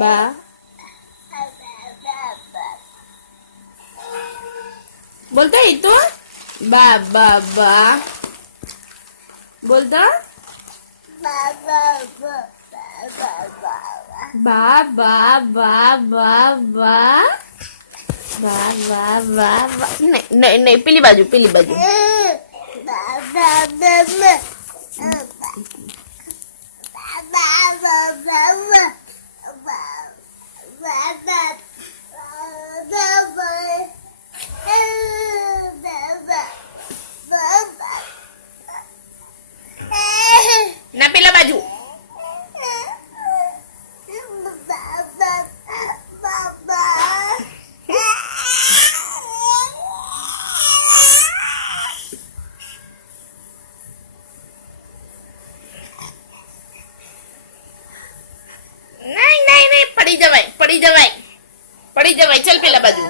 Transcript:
બા બોલતો એ તો બા બા બા બોલતો બા બા બા બા બા બા બા નહીં નહીં નહીં પેલી બાજુ ના પેલા બાજુ નહીં નહીં નહીં પડી જવાય ચલ પેલા બાજુ